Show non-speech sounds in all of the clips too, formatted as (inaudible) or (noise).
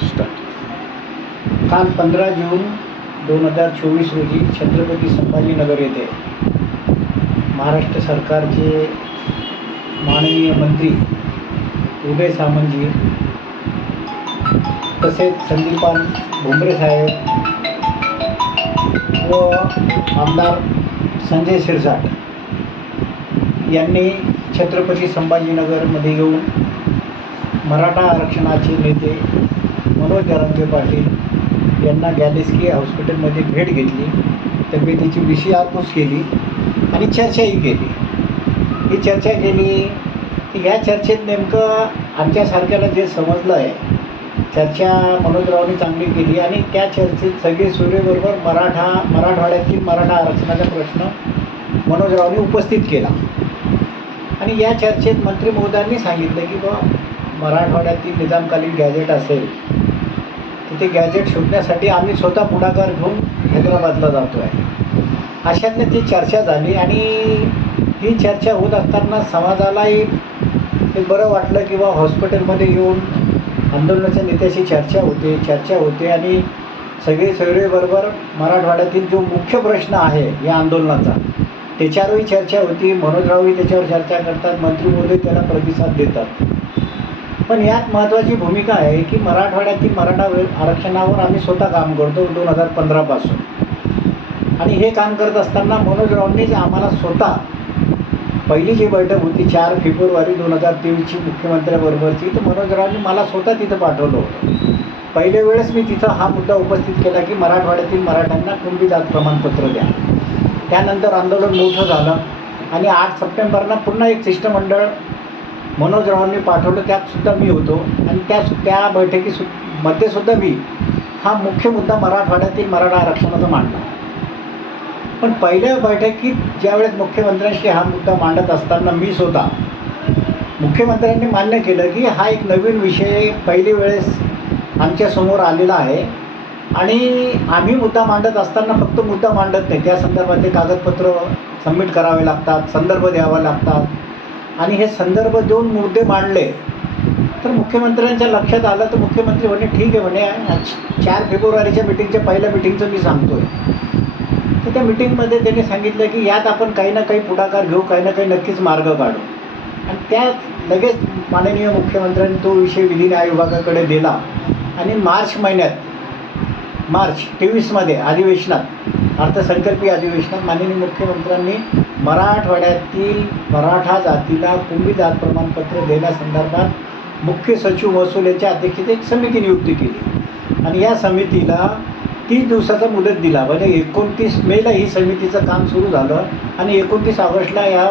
Start काल पंधरा जून दोन हजार चोवीस रोजी छत्रपती संभाजीनगर येथे महाराष्ट्र सरकारचे माननीय मंत्री उदय सामंतजी तसेच संदीपान भुमरे साहेब व आमदार संजय शिरसाट यांनी छत्रपती संभाजीनगरमध्ये येऊन मराठा आरक्षणाचे नेते मनोज जरांगे पाटील यांना गॅलेस्की हॉस्पिटलमध्ये भेट घेतली. तब्येतीची विषयारपूस केली आणि चर्चाही केली. ही चर्चा केली की ह्या चर्चेत नेमकं आमच्यासारख्याला जे समजलं आहे चर्चा मनोजरावनी चांगली केली आणि त्या चर्चेत सगळे सूर्यबरोबर मराठा मराठवाड्यातील मराठा आरक्षणाचा प्रश्न मनोजरावनी उपस्थित केला. आणि या चर्चेत मंत्री महोदयांनी सांगितलं की बा मराठवाड्यातील निजामकालीन गॅजेट असेल ते गॅजेट शोधण्यासाठी आम्ही स्वतः पुढाकार घेऊन हैदराबादला जातो आहे अशातनं ती चर्चा झाली आणि ही चर्चा होत असताना समाजालाही एक बरं वाटलं की बा हॉस्पिटलमध्ये येऊन आंदोलनाच्या नेत्याशी चर्चा होते चर्चा होते आणि सगळे सगळेबरोबर मराठवाड्यातील जो मुख्य प्रश्न आहे या आंदोलनाचा त्याच्यावरही चर्चा होती. मनोजरावही त्याच्यावर चर्चा करतात. मंत्री महोदय त्याला प्रतिसाद देतात. पण यात महत्त्वाची भूमिका आहे की मराठवाड्यातील मराठा वे- आरक्षणावर आम्ही स्वतः काम करतो दोन हजार पंधरापासून आणि हे काम करत असताना मनोजरावांनीच आम्हाला स्वतः पहिली जी बैठक होती चार फेब्रुवारी दोन हजार तेवीसची मुख्यमंत्र्याबरोबरची तर मनोजरावांनी मला स्वतः तिथं पाठवलं होतं. पहिल्या वेळेस मी तिथं हा मुद्दा उपस्थित केला की मराठवाड्यातील मराठ्यांना कुंभी जात प्रमाणपत्र द्या. त्यानंतर आंदोलन मोठं झालं आणि आठ सप्टेंबरला पुन्हा एक शिष्टमंडळ मनोजरावांनी पाठवलं त्यात सुद्धा मी होतो. आणि त्या त्या बैठकी सु मध्ये सुद्धा मी हा मुख्य मुद्दा मराठवाड्यातील मराठा आरक्षणाचा मांडला. पण पहिल्या बैठकीत ज्यावेळेस मुख्यमंत्र्यांशी हा मुद्दा मांडत असताना मी स्वतः मुख्यमंत्र्यांनी मान्य केलं की हा एक नवीन विषय पहिली वेळेस आमच्यासमोर आलेला आहे. आणि आम्ही मुद्दा मांडत असताना फक्त मुद्दा मांडत नाही. त्या संदर्भातले कागदपत्र सबमिट करावे लागतात संदर्भ द्यावा लागतात. आणि हे संदर्भ देऊन मुद्दे मांडले तर मुख्यमंत्र्यांच्या लक्षात आलं तर मुख्यमंत्री म्हणे ठीक आहे म्हणे आज चार फेब्रुवारीच्या मिटिंगच्या पहिल्या मिटिंगचं मी सांगतोय. तर त्या मिटिंगमध्ये त्यांनी सांगितलं की यात आपण काही ना काही पुढाकार घेऊ काही ना काही नक्कीच मार्ग काढू. आणि त्यात लगेच माननीय मुख्यमंत्र्यांनी तो विषय विधी न्याय विभागाकडे दिला. आणि मार्च महिन्यात मार्च तेवीसमध्ये अधिवेशनात अर्थसंकल्पीय अधिवेशनात माननीय मुख्यमंत्र्यांनी मराठवाड्यातील मराठा जातीला कुंभी जात प्रमाणपत्र देण्यासंदर्भात मुख्य सचिव महसूल यांच्या अध्यक्षतेत एक समिती नियुक्ती केली. आणि या समितीला तीस दिवसाचा मुदत दिला. म्हणजे एकोणतीस मेला ही समितीचं काम सुरू झालं आणि एकोणतीस ऑगस्टला या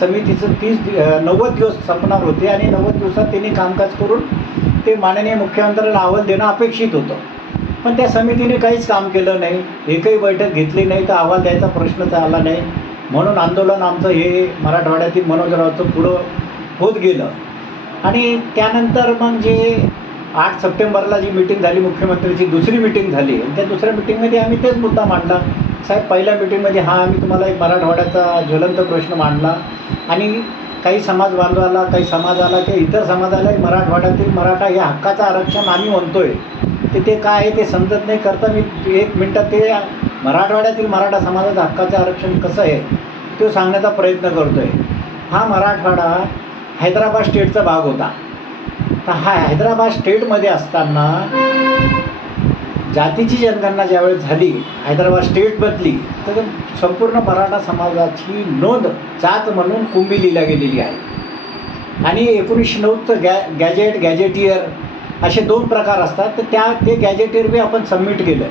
समितीचं तीस नव्वद दिवस संपणार होते आणि नव्वद दिवसात त्यांनी कामकाज करून ते माननीय मुख्यमंत्र्यांना अहवाल देणं अपेक्षित होतं. पण त्या समितीने काहीच काम केलं नाही. एकही बैठक घेतली नाही तर अहवाल द्यायचा प्रश्नच आला नाही. म्हणून आंदोलन आमचं हे मराठवाड्यातील मनोजरावचं पुढं होत गेलं. आणि त्यानंतर मग जे आठ सप्टेंबरला जी मिटिंग झाली मुख्यमंत्र्यांची दुसरी मिटिंग झाली आणि त्या दुसऱ्या मिटिंगमध्ये आम्ही तेच मुद्दा मांडला. साहेब पहिल्या मिटिंगमध्ये हा आम्ही तुम्हाला एक मराठवाड्याचा ज्वलंत प्रश्न मांडला. आणि काही समाज बांधवाला काही समाजाला किंवा इतर समाजाला मराठवाड्यातील मराठा या हक्काचं आरक्षण आम्ही म्हणतोय. ते ते काय आहे ते समजत नाही. करता मी एक मिनटात ते मराठवाड्यातील मराठा समाजाचं हक्काचं आरक्षण कसं आहे? तो सांगण्याचा प्रयत्न करतो आहे हा मराठवाडा हैदराबाद स्टेटचा भाग होता. तर हा हैदराबाद स्टेटमध्ये असताना जातीची जनगणना ज्यावेळेस झाली हैदराबाद स्टेट बदली तर संपूर्ण मराठा समाजाची नोंद जात म्हणून कुंभी लिहिल्या गेलेली आहे. आणि एकोणीसशे नऊचं गॅ गॅजेट गॅजेटियर असे दोन प्रकार असतात. तर त्या ते गॅजेटियर बी आपण सबमिट केलं.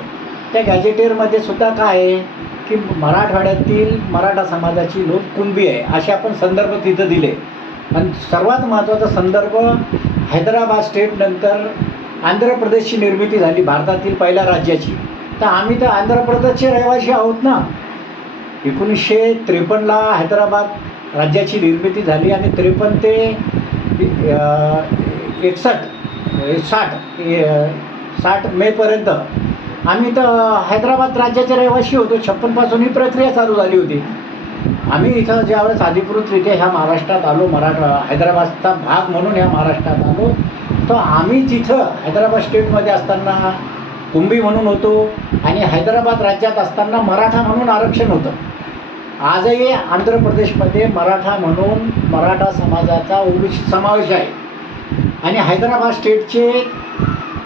त्या गॅजेटियरमध्ये सुद्धा काय आहे? की मराठवाड्यातील मराठा समाजाची लोक कुणबी आहे असे आपण संदर्भ तिथं दिले. आणि सर्वात महत्त्वाचा संदर्भ हैदराबाद स्टेटनंतर आंध्र प्रदेशची निर्मिती झाली भारतातील पहिल्या राज्याची. तर आम्ही तर आंध्र प्रदेशचे रहिवासी आहोत ना. एकोणीसशे त्रेपन्नला हैदराबाद राज्याची निर्मिती झाली आणि त्रेपन्न ते एकसष्ट साठ साठ मेपर्यंत आम्ही तर हैदराबाद राज्याचे रहिवासी होतो. छप्पनपासून ही प्रक्रिया चालू झाली होती. आम्ही इथं ज्यावेळेस अधिकृतरित्या ह्या महाराष्ट्रात आलो मराठा हैदराबादचा भाग म्हणून ह्या महाराष्ट्रात आलो तर आम्ही तिथं हैदराबाद स्टेटमध्ये असताना कुंभी म्हणून होतो आणि हैदराबाद राज्यात असताना मराठा म्हणून आरक्षण होतं. आजही आंध्र प्रदेशमध्ये मराठा म्हणून मराठा समाजाचा ओबीसी समावेश आहे. आणि हैदराबाद स्टेटचे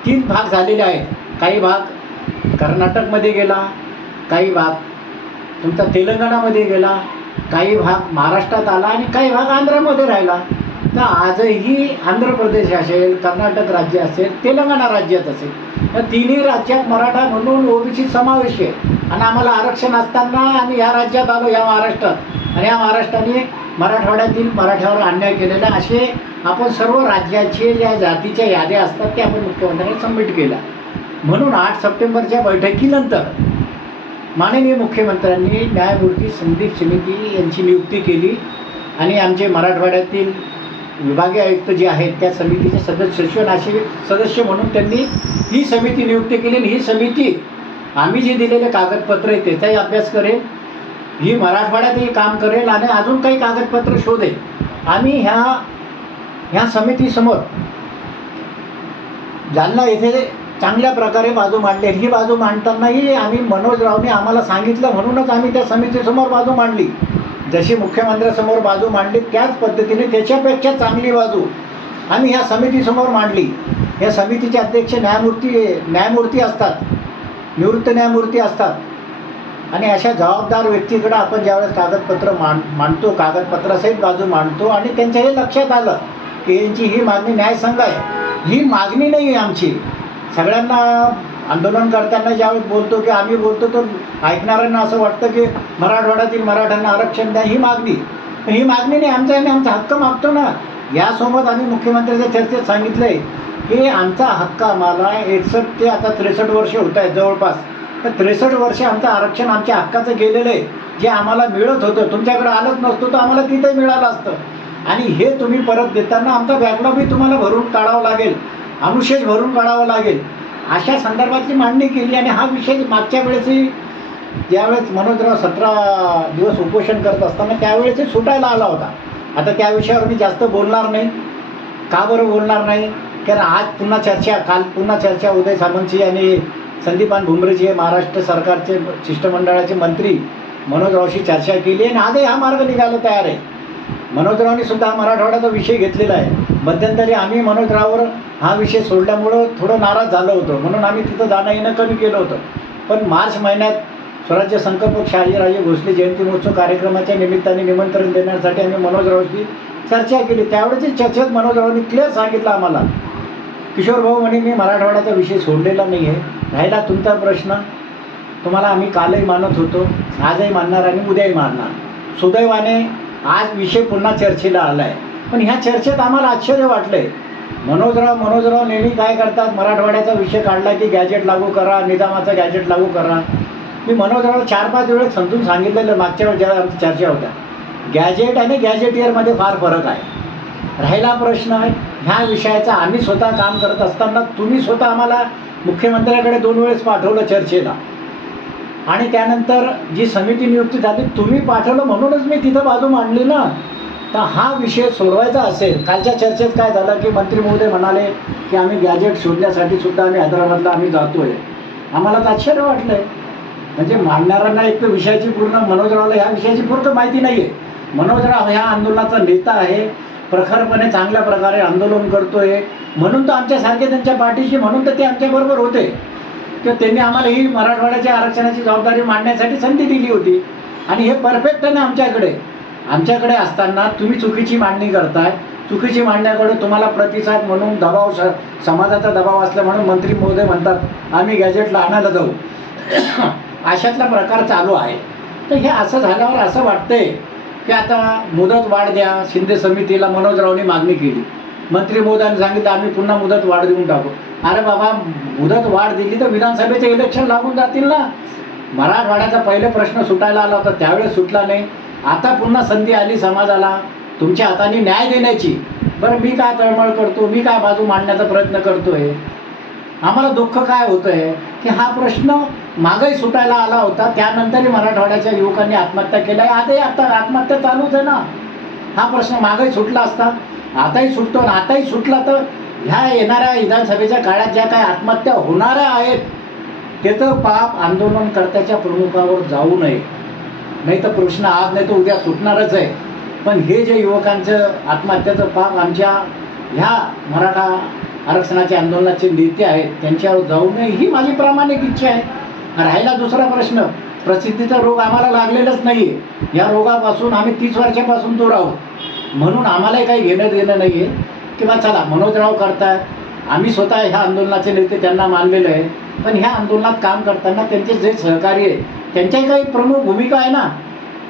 तीन भाग झालेले आहेत. काही भाग कर्नाटकमध्ये गेला काही भाग तुमचा तेलंगणामध्ये गेला काही भाग महाराष्ट्रात आला आणि काही भाग आंध्रामध्ये राहिला. तर आजही आंध्र प्रदेश असेल कर्नाटक राज्य असेल तेलंगणा राज्यात असेल. या तिन्ही राज्यात मराठा म्हणून ओबीसी समावेश आहे. आणि आम्हाला आरक्षण असताना आम्ही या राज्यात आलो या महाराष्ट्रात. आणि या महाराष्ट्राने मराठवाड्यातील मराठ्यावर अन्याय केलेला असे आपण सर्व राज्याचे ज्या जातीच्या याद्या असतात त्या आपण मुख्यमंत्र्यांनी सबमिट केल्या. म्हणून आठ सप्टेंबरच्या बैठकीनंतर माननीय मुख्यमंत्र्यांनी न्यायमूर्ती संदीप समिती यांची नियुक्ती केली आणि आमचे मराठवाड्यातील विभागीय आयुक्त जे आहेत त्या समितीचे सदस्य नाशिक सदस्य म्हणून त्यांनी ही समिती नियुक्त केली आणि ही समिती आम्ही जे दिलेले कागदपत्र आहे त्याचाही अभ्यास करेल. ही मराठवाड्यातही काम करेल आणि अजून काही कागदपत्र शोधेल. आम्ही ह्या ह्या समितीसमोर जालना येथे चांगल्या प्रकारे बाजू मांडली. ही बाजू मांडतानाही आम्ही मनोज रावने आम्हाला सांगितलं म्हणूनच आम्ही त्या समितीसमोर बाजू मांडली. जशी मुख्यमंत्र्यासमोर बाजू मांडली त्याच पद्धतीने त्याच्यापेक्षा चांगली बाजू आम्ही ह्या समितीसमोर मांडली. या समितीचे अध्यक्ष न्यायमूर्ती न्यायमूर्ती असतात. निवृत्त न्यायमूर्ती असतात. आणि अशा जबाबदार व्यक्तीकडे आपण ज्यावेळेस कागदपत्र मांड मांडतो कागदपत्रासहित बाजू मांडतो आणि त्यांच्या हे लक्षात आलं की यांची ही मागणी न्यायसंघ आहे. ही मागणी नाही आहे आमची. सगळ्यांना आंदोलन करताना ज्यावेळेस बोलतो की आम्ही बोलतो तर ऐकणाऱ्यांना असं वाटतं की मराठवाड्यातील मराठ्यांना आरक्षण द्या ही मागणी. पण ही मागणी नाही आमचा आम्ही आमचा हक्क मागतो ना. यासोबत आम्ही मुख्यमंत्र्यांच्या चर्चेत सांगितलं आहे की आमचा हक्क आम्हाला एकसष्ट ते आता त्रेसष्ट वर्ष होत आहेत जवळपास. तर त्रेसष्ट वर्ष आमचं आरक्षण आमच्या हक्काचं गेलेलं आहे. जे आम्हाला मिळत होतं तुमच्याकडे आलंच नसतो तर आम्हाला तिथे मिळालं असतं. आणि हे तुम्ही परत देताना आमचा बॅकलॉगही तुम्हाला भरून काढावं लागेल. अनुशेष भरून काढावं लागेल. अशा संदर्भातली मांडणी केली आणि हा विषय मागच्या वेळेसही ज्यावेळेस मनोजराव सतरा दिवस उपोषण करत असताना त्यावेळेसही सुटायला आला होता. आता त्या विषयावर मी जास्त बोलणार नाही. का बरं बोलणार नाही? कारण आज पुन्हा चर्चा काल पुन्हा चर्चा उदय सामंतची आणि संदीपान भुमरेची हे महाराष्ट्र सरकारचे शिष्टमंडळाचे मंत्री मनोजरावशी चर्चा केली आणि आजही हा मार्ग निघायला तयार आहे. मनोजरावनी सुद्धा मराठवाड्याचा विषय घेतलेला आहे. मध्यंतरी आम्ही मनोजराववर हा विषय सोडल्यामुळं थोडं नाराज झालं होतं. म्हणून आम्ही तिथं जाणं येणं कमी केलं होतं. पण मार्च महिन्यात स्वराज्य संकल्पक शहाजीराजे भोसले जयंती महोत्सव कार्यक्रमाच्या निमित्ताने निमंत्रण देण्यासाठी आम्ही मनोजरावशी चर्चा केली. त्यावेळेची चर्चेत मनोजरावांनी क्लिअर सांगितलं आम्हाला. किशोर भाऊ म्हणे मी मराठवाड्याचा विषय सोडलेला नाही आहे राहिला तुमचा प्रश्न. तुम्हाला आम्ही कालही मानत होतो. आजही मानणार आणि उद्याही मानणार. सुदैवाने आज विषय पुन्हा चर्चेला आला आहे पण ह्या चर्चेत आम्हाला आश्चर्य वाटलं आहे मनोजराव मनोजराव नेहमी काय करतात? मराठवाड्याचा विषय काढला की गॅजेट लागू करा निजामाचं गॅजेट लागू करा. मी मनोजराव चार पाच वेळेस समजून सांगितलेलं मागच्या वेळेस जेव्हा चर्चा होत्या. गॅजेट आणि गॅजेटियरमध्ये फार फरक आहे. राहिला प्रश्न ह्या विषयाचा आम्ही स्वतः काम करत असताना तुम्ही स्वतः आम्हाला मुख्यमंत्र्याकडे दोन वेळेस पाठवलं चर्चेला. आणि त्यानंतर जी समिती नियुक्ती झाली तुम्ही पाठवलं म्हणूनच मी तिथं बाजू मांडली ना. तर हा विषय सोडवायचा असेल कालच्या चर्चेत काय झालं की मंत्री महोदय म्हणाले की आम्ही गॅजेट शोधण्यासाठी सुद्धा आम्ही हैदराबादला आम्ही जातोय. आम्हाला तर आश्चर्य वाटलं आहे म्हणजे मांडणाऱ्यांना एक तर विषयाची पूर्ण मनोजरावला ह्या विषयाची पूर्ण माहिती नाही आहे मनोजराव ह्या आंदोलनाचा नेता आहे प्रखरपणे चांगल्या प्रकारे आंदोलन करतोय. म्हणून तर आमच्यासारखे त्यांच्या पाठीशी म्हणून तर ते आमच्याबरोबर होते. तर त्यांनी आम्हाला ही मराठवाड्याच्या आरक्षणाची जबाबदारी मांडण्यासाठी संधी दिली होती. आणि हे परफेक्ट आहे ना आमच्याकडे. आमच्याकडे असताना तुम्ही चुकीची मांडणी करताय. चुकीची मांडण्याकडे तुम्हाला प्रतिसाद म्हणून दबाव स समाजाचा दबाव असला म्हणून मंत्री महोदय म्हणतात आम्ही गॅजेटला आणायला जाऊ. (coughs) अशातला प्रकार चालू आहे. तर हे असं झाल्यावर असं वाटतंय की आता मुदत वाढ द्या. शिंदे समितीला मनोजरावनी मागणी केली. मंत्री महोदयांनी सांगितलं आम्ही पुन्हा मुदत वाढ देऊन टाकू. अरे बाबा मुदत वाढ दिली तर विधानसभेचे इलेक्शन लागून जातील ना. मराठवाड्याचा पहिले प्रश्न सुटायला आला होता त्यावेळेस सुटला नाही. आता पुन्हा संधी आली समाजाला. तुमच्या हाताने न्याय देण्याची. बरं मी काय तळमळ करतो? मी काय बाजू मांडण्याचा प्रयत्न करतोय? आम्हाला दुःख काय होतं आहे की हा प्रश्न मागही सुटायला आला होता. त्यानंतरही मराठवाड्याच्या युवकांनी आत्महत्या केल्या आजही आता आत्महत्या चालूच आहे ना. हा प्रश्न मागही सुटला असता. आताही सुटतो आणि आताही सुटला तर ह्या येणाऱ्या विधानसभेच्या काळात ज्या काय आत्महत्या होणाऱ्या आहेत त्याचं पाप आंदोलनकर्त्याच्या प्रमुखावर जाऊ नये. नाही तर प्रश्न आज नाही तर उद्या सुटणारच आहे. पण हे जे युवकांचं आत्महत्याचं पाप आमच्या ह्या मराठा आरक्षणाच्या आंदोलनाचे नेते आहेत त्यांच्यावर जाऊ नये ही माझी प्रामाणिक इच्छा आहे. राहिला दुसरा प्रश्न प्रसिद्धीचा रोग आम्हाला लागलेलाच नाही आहे या रोगापासून आम्ही तीस वर्षापासून दूर आहोत. म्हणून आम्हालाही काही घेणं देणं नाही आहे किंवा चला मनोजराव करताय आम्ही स्वतः ह्या आंदोलनाचे नेते त्यांना मानलेलं आहे. पण ह्या आंदोलनात काम करताना त्यांचे जे सहकारी आहे त्यांच्याही काही प्रमुख भूमिका आहे ना.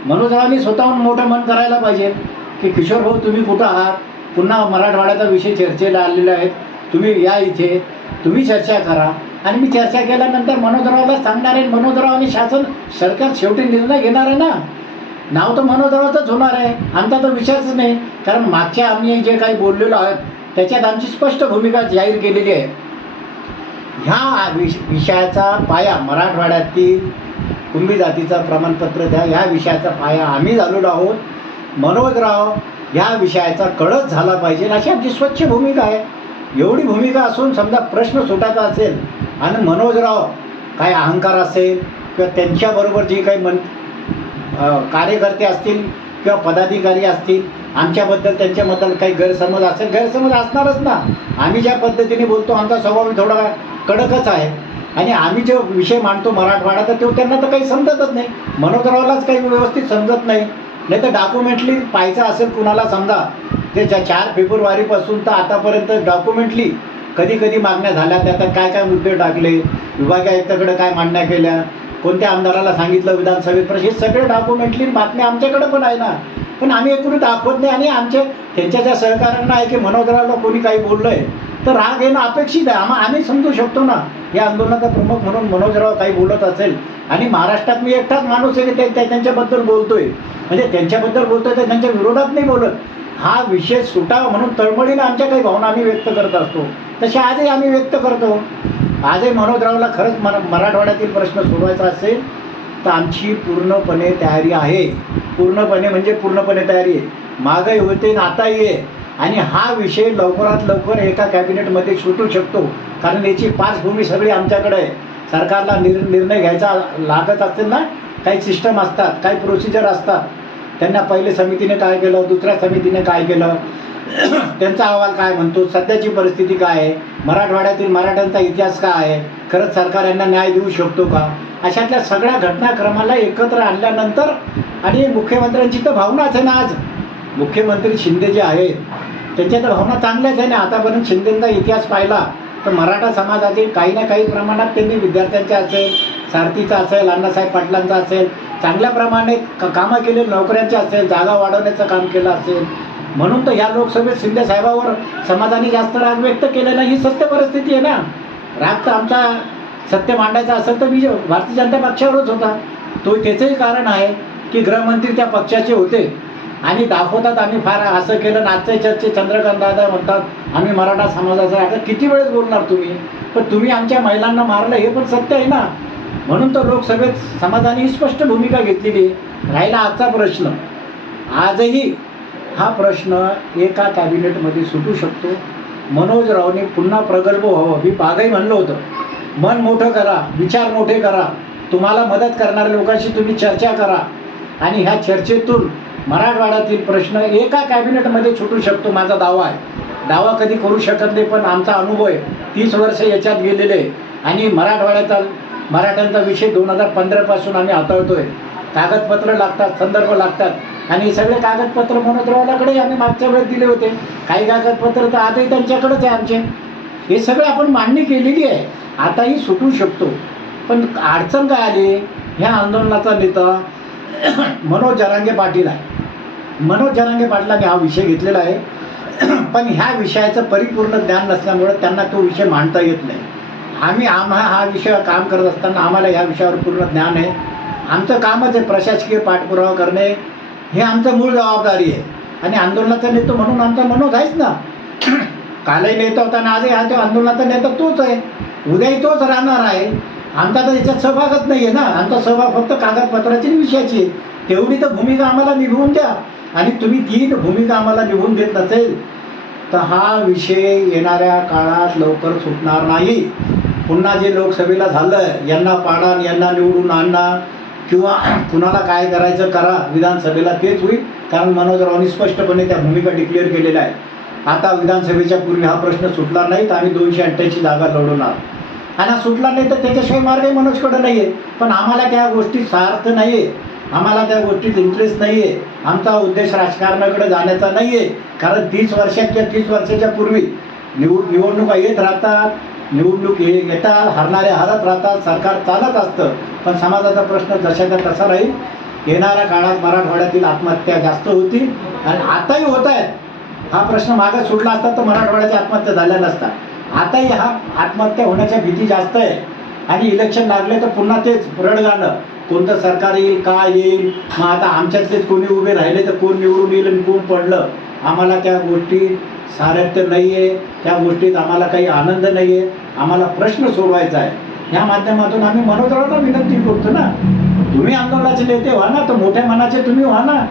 मनोजरावांनी स्वतःहून मोठं मन करायला पाहिजे. की किशोर भाऊ तुम्ही कुठं आहात? पुन्हा मराठवाड्याचा विषय चर्चेला आलेला आहे तुम्ही या इथे. तुम्ही चर्चा करा. आणि मी चर्चा केल्यानंतर मनोजरावला सांगणार आहे. मनोजराव आणि शासन सरकार शेवटी निर्णय घेणार आहे ना. नाव तर मनोजरावाचंच होणार आहे. आमचा तर विषयच नाही. कारण मागच्या आम्ही जे काही बोललेलो आहोत त्याच्यात आमची स्पष्ट भूमिका जाहीर केलेली आहे. ह्या विष विषयाचा पाया मराठवाड्यातील कुंभी जातीचं प्रमाणपत्र द्या ह्या विषयाचा पाया आम्ही झालेलो आहोत. मनोजराव ह्या विषयाचा कळत झाला पाहिजे अशी आमची स्वच्छ भूमिका आहे. एवढी भूमिका असून समजा प्रश्न सुटायचा असेल आणि मनोजराव काय अहंकार असेल किंवा त्यांच्याबरोबर जी काही मन कार्यकर्ते असतील किंवा पदाधिकारी असतील आमच्याबद्दल त्यांच्याबद्दल काही गैरसमज असेल गैरसमज असणारच ना. आम्ही ज्या पद्धतीने बोलतो आमचा स्वभाव थोडा कडकच आहे. आणि आम्ही जो विषय मांडतो मराठवाडा तर तो त्यांना तर काही समजतच नाही. मनोजरावलाच काही व्यवस्थित समजत नाही. नाही तर डॉक्युमेंटली पाहायचं असेल कुणाला समजा. ते ज्या चार फेब्रुवारीपासून तर आतापर्यंत डॉक्युमेंटली कधी कधी मागण्या झाल्या त्यात काय काय मुद्दे टाकले विभागीय आयुक्ताकडे काय मांडण्या केल्या कोणत्या आमदाराला सांगितलं विधानसभेत प्रश्न हे सगळे डॉक्युमेंटली बातम्या आमच्याकडे पण आहे ना. पण आम्ही एकूण दाखवत नाही आणि आमचे त्यांच्या ज्या सहकाऱ्यांना आहे की मनोदराला कोणी काही बोललं आहे तर राग येणं अपेक्षित आहे. आम्हा आम्ही समजू शकतो ना या आंदोलनाचा प्रमुख म्हणून मनोजराव काही बोलत असेल. आणि महाराष्ट्रात मी एकटाच माणूस आहे की ते- त्यांच्याबद्दल बोलतोय. म्हणजे त्यांच्याबद्दल बोलतोय तर त्यांच्या विरोधात नाही बोलत. हा विषय सुटावा म्हणून तळमळीनं आमच्या काही भावना आम्ही व्यक्त करत असतो. तसे आजही आम्ही व्यक्त करतो. आजही मनोजरावला खरंच मरा मराठवाड्यातील प्रश्न सोडवायचा असेल तर आमची पूर्णपणे तयारी आहे. पूर्णपणे म्हणजे पूर्णपणे तयारी आहे. मागही होते आणि आताही आहे. आणि हा विषय लवकरात लवकर एका कॅबिनेटमध्ये सुटू शकतो. कारण याची पार्श्वभूमी सगळी आमच्याकडे आहे. सरकारला निर निर्णय घ्यायचा लागत असेल ना काही सिस्टम असतात काही प्रोसिजर असतात. त्यांना पहिले समितीने काय केलं दुसऱ्या समितीने काय केलं? (clears throat) त्यांचा अहवाल काय म्हणतो? सध्याची परिस्थिती काय आहे? मराठवाड्यातील मराठ्यांचा इतिहास काय आहे? खरंच सरकार यांना न्याय देऊ शकतो का? अशातल्या सगळ्या घटनाक्रमाला एकत्र आणल्यानंतर आणि मुख्यमंत्र्यांची तर भावनाच आहे ना आज. मुख्यमंत्री शिंदे जे आहेत त्यांच्या तर भावना चांगल्याच आहे ना आतापर्यंत शिंदेचा इतिहास पाहिला तर मराठा समाजातील काही ना काही प्रमाणात त्यांनी विद्यार्थ्यांच्या असेल सारथीचा असेल अण्णासाहेब पाटलांचा असेल चांगल्या प्रमाणे क कामं केले नोकऱ्यांचे असेल जागा वाढवण्याचं काम केलं असेल. म्हणून तर ह्या लोकसभेत शिंदे साहेबावर समाजाने जास्त राग व्यक्त केलेला ही सत्य परिस्थिती आहे ना. राग तर आमचा सत्य मांडायचा असेल तर मी भारतीय जनता पक्षावरच होता. तो त्याचंही कारण आहे की गृहमंत्री त्या पक्षाचे होते. आणि दाखवतात आम्ही फार असं केलं. आणि आजचे चर्चे चंद्रकांत दादा म्हणतात आम्ही मराठा समाजाचा आता किती वेळेस बोलणार तुम्ही? पण तुम्ही आमच्या महिलांना मारलं हे पण सत्य आहे ना? म्हणून तर लोकसभेत समाजाने ही स्पष्ट भूमिका घेतलेली आहे. राहिला आजचा प्रश्न. आजही हा प्रश्न एका कॅबिनेटमध्ये सुटू शकतो. मनोज रावने पुन्हा प्रगल्भ व्हावं मी बागही म्हणलं होतं. मन मोठं करा विचार मोठे करा. तुम्हाला मदत करणाऱ्या लोकांशी तुम्ही चर्चा करा. आणि ह्या चर्चेतून मराठवाड्यातील प्रश्न एका कॅबिनेटमध्ये सुटू शकतो माझा दावा आहे. दावा कधी करू शकत नाही पण आमचा अनुभव आहे. तीस वर्ष याच्यात गेलेले आहे. आणि मराठवाड्याचा मराठ्यांचा विषय दोन हजार पंधरापासून आम्ही हाताळतोय. कागदपत्र लागतात संदर्भ लागतात. आणि सगळे कागदपत्र मनोजरावालाकडे आम्ही मागच्या वेळेस दिले होते. काही कागदपत्र तर आजही त्यांच्याकडेच आहे आमचे. हे सगळं आपण मांडणी केलेली आहे. आताही सुटू शकतो. पण अडचण काय आली? ह्या आंदोलनाचा नेता (coughs) मनोज जरांगे पाटील आहे. मनोज जरांगे पाटलांनी हा विषय घेतलेला आहे. (clears throat) पण ह्या विषयाचं परिपूर्ण ज्ञान नसल्यामुळं त्यांना तो विषय मांडता येत नाही. आम्ही आम्हा हा विषय काम करत असताना आम्हाला या विषयावर पूर्ण ज्ञान आहे. आमचं कामच आहे प्रशासकीय पाठपुरावा करणे. हे आमचं मूळ जबाबदारी आहे. आणि आंदोलनाचा नेतो म्हणून आमचा मनोज आहेच ना. (clears throat) कालही नेता होता आणि आजही हा तो आंदोलनाचा नेता तोच आहे. उद्याही तोच राहणार आहे. आमचा तर याच्यात सहभागच नाही आहे ना. आमचा सहभाग फक्त कागदपत्राची विषयाची आहे. तेवढी तर भूमिका आम्हाला निभवून द्या. आणि तुम्ही तीन भूमिका आम्हाला निभवून देत नसेल तर हा विषय येणाऱ्या काळात लवकर सुटणार नाही. पुन्हा जे लोकसभेला झालं यांना पाडा यांना निवडून आणा किंवा कुणाला काय करायचं करा विधानसभेला तेच होईल. कारण मनोजरावांनी स्पष्टपणे त्या भूमिका डिक्लेअर केलेल्या आहे आता विधानसभेच्या पूर्वी हा प्रश्न सुटला नाही तर आम्ही दोनशे अठ्ठ्याऐंशी जागा लढवणार आणि हा सुटला नाही तर त्याच्याशिवाय मार्गही मनोजकडं नाही आहे पण आम्हाला त्या गोष्टी सार्थ नाही आहे आम्हाला त्या गोष्टीत इंटरेस्ट नाही आहे आमचा उद्देश राजकारणाकडे जाण्याचा नाही आहे कारण तीस वर्षाच्या तीस वर्षाच्या पूर्वी निवड निवडणुका येत राहतात निवडणूक ये येतात हरणारे हरत राहतात सरकार चालत असतं. पण समाजाचा प्रश्न जशाचा तसा राहील. येणाऱ्या काळात मराठवाड्यातील आत्महत्या जास्त होतील आणि आताही होत आहेत. हा प्रश्न मागे सुटला असता तर मराठवाड्याच्या आत्महत्या झाल्या नसतात आताही हा आत्महत्या होण्याच्या भीती जास्त आहे. आणि इलेक्शन लागले तर पुन्हा तेच रडगाणं. कोणतं सरकार येईल काय येईल? मग आता आमच्यातलेच कोणी उभे राहिले तर कोण निवडून येईल आणि कोण पडलं? आम्हाला त्या गोष्टी सारथ्य नाही आहे त्या गोष्टीत आम्हाला काही आनंद नाही आहे आम्हाला प्रश्न सोडवायचा आहे. ह्या माध्यमातून आम्ही मनोजरावांना विनंती करतो ना. तुम्ही आंदोलनाचे नेते व्हा ना तर मोठ्या मनाचे तुम्ही व्हा ना.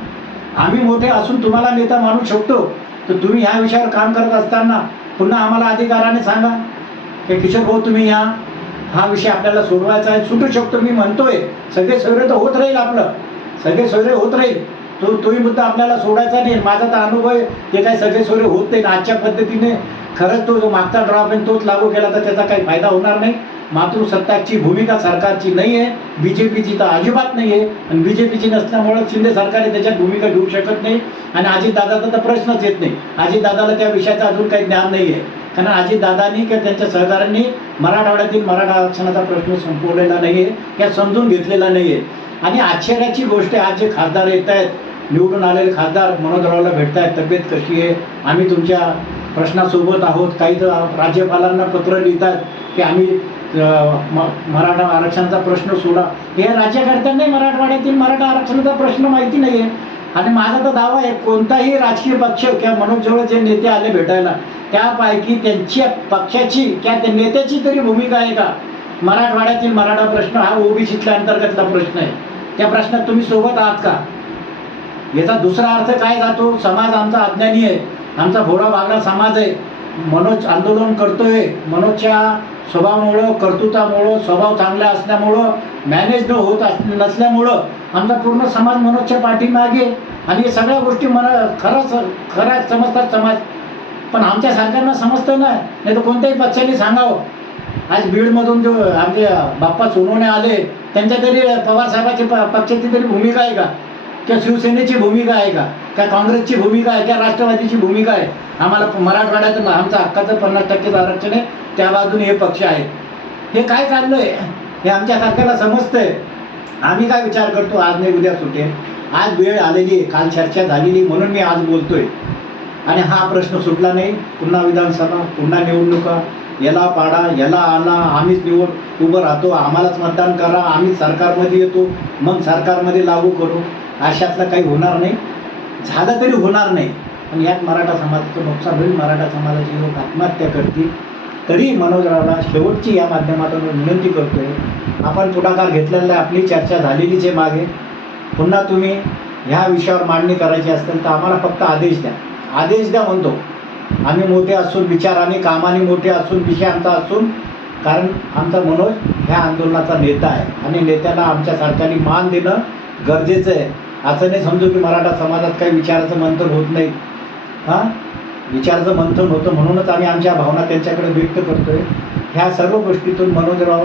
आम्ही मोठे असून तुम्हाला नेता मानू शकतो. तर तुम्ही ह्या विषयावर काम करत असताना पुन्हा आम्हाला अधिकाराने सांगा. की किशोर भाऊ तुम्ही या. हा विषय आपल्याला सोडवायचा आहे. सुटू शकतो. मी म्हणतोय सगळे सोयरे तर होत राहील आपलं. सगळे सोयरे होत राहील. तो तोही मुद्दा आपल्याला सोडायचा नाही. माझा तर अनुभव आहे ते काही सगळे सोयरे होत नाही आजच्या पद्धतीने. खरंच तो जो मागचा ड्रॉप आहे तोच लागू केला तर त्याचा काही फायदा होणार नाही. मातृसत्ताकची भूमिका सरकारची नाही आहे बी जे पीची तर अजिबात नाही आहे आणि बी जे पीची नसल्यामुळं शिंदे सरकारने त्याच्यात भूमिका घेऊ शकत नाही आणि अजितदादाचा तर प्रश्नच येत नाही. अजितदादाला त्या विषयाचं अजून काही ज्ञान नाही आहे कारण अजितदादांनी किंवा त्यांच्या सहकाऱ्यांनी मराठवाड्यातील मराठा आरक्षणाचा प्रश्न संपवलेला नाही आहे किंवा समजून घेतलेला नाही आहे आणि आश्चर्याची गोष्ट आज जे खासदार येत आहेत निवडून आलेले खासदार मनोदरावला भेटत आहेत तब्येत कशी आहे? आम्ही तुमच्या प्रश्नासोबत आहोत. काही तर राज्यपालांना पत्र लिहितात की आम्ही मराठा आरक्षणाचा प्रश्न सोडा. हे राज्यकर्त्यांनाही मराठवाड्यातील मराठा आरक्षणाचा प्रश्न माहिती नाही आहे आणि माझा तर दावा आहे कोणताही राजकीय पक्ष किंवा मनोजवळ जे नेते आले भेटायला त्यापैकी त्यांच्या पक्षाची किंवा त्या नेत्याची तरी भूमिका आहे का? मराठवाड्यातील मराठा प्रश्न हा ओबीसीतल्या अंतर्गतला प्रश्न आहे. त्या प्रश्नात तुम्ही सोबत आहात का? याचा दुसरा अर्थ काय जातो? समाज आमचा अज्ञानी आहे. आमचा भोळा भागडा समाज आहे. मनोज आंदोलन करतोय. मनोजच्या स्वभावामुळं कर्तृत्वामुळं स्वभाव चांगला असल्यामुळं मॅनेज न होत अस नसल्यामुळं आमचा पूर्ण समाज मनोजच्या पाठीमागे. आणि हे सगळ्या गोष्टी मला खरंच खरा समजतात समाज. पण आमच्या सरकारनं समजतं ना नाही तर कोणत्याही पक्षाने सांगावं. आज बीडमधून जो आमचे बाप्पा सोनवणे आले त्यांच्या तरी पवारसाहेबाची प पक्षाची तरी भूमिका आहे का? किंवा शिवसेनेची भूमिका आहे का? त्या काँग्रेसची भूमिका आहे त्या राष्ट्रवादीची भूमिका आहे? आम्हाला मराठवाड्यात आमचा हक्काचं पन्नास टक्केचं आरक्षण आहे. त्या बाजूने हे पक्ष आहेत. हे काय चाललंय? हे आमच्या सरकारला समजतंय. आम्ही काय विचार करतो? आज नाही उद्या सुटेल आज वेळ आलेली आहे. काल चर्चा झालेली आहे, म्हणून मी आज बोलतोय. आणि हा प्रश्न सुटला नाही. पुन्हा विधानसभा पुन्हा निवडणुका. याला पाडा याला आला. आम्हीच निवड उभं राहतो. आम्हालाच मतदान करा. आम्ही सरकारमध्ये येतो. मग सरकारमध्ये लागू करू. अशातलं काही होणार नाही. झालं तरी होणार नाही. पण यात मराठा समाजाचं नुकसान होईल. मराठा समाजाचे लोक आत्महत्या करतील. तरी मनोजरावला शेवटची या माध्यमातून विनंती करतोय आपण पुढाकार घेतलेला आहे आपली चर्चा झालेलीच आहे मागे. पुन्हा तुम्ही ह्या विषयावर मांडणी करायची असेल तर आम्हाला फक्त आदेश द्या. आदेश द्या म्हणतो. आम्ही मोठे असून विचाराने कामाने मोठे असून विषय आमचा असून कारण आमचा मनोज ह्या आंदोलनाचा नेता आहे आणि नेत्याला आमच्या सरकारने मान देणं गरजेचं आहे. असं नाही समजू की मराठा समाजात काही विचाराचं मंथन होत नाही. हां? विचारचं मंथन होतं म्हणूनच आम्ही आमच्या भावना त्यांच्याकडे व्यक्त करतोय. ह्या सर्व गोष्टीतून मनोजराव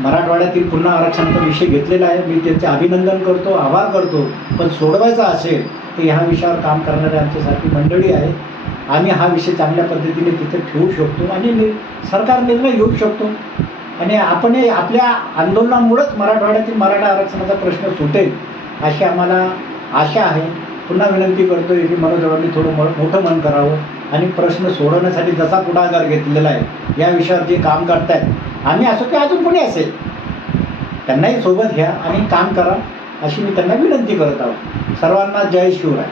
मराठवाड्यातील पुन्हा आरक्षणाचा विषय घेतलेला आहे. मी त्यांचे अभिनंदन करतो आभार करतो. पण सोडवायचा असेल तर ह्या विषयावर काम करणारे आमच्यासारखी मंडळी आहे. आम्ही हा विषय चांगल्या पद्धतीने तिथे ठेवू शकतो आणि सरकार निर्णय घेऊ शकतो. आणि आपण आपल्या आंदोलनामुळंच मराठवाड्यातील मराठा आरक्षणाचा प्रश्न सुटेल अशी आम्हाला आशा आहे. पुन्हा विनंती करतोय की मनोजरावांनी थोडं म मोठं मन करावं आणि प्रश्न सोडवण्यासाठी जसा पुढाकार घेतलेला आहे या विषयावर जे काम करतायत आम्ही असो की अजून कोणी असेल त्यांनाही सोबत घ्या आणि काम करा अशी मी त्यांना विनंती करत आहोत. सर्वांना जय शिवराय.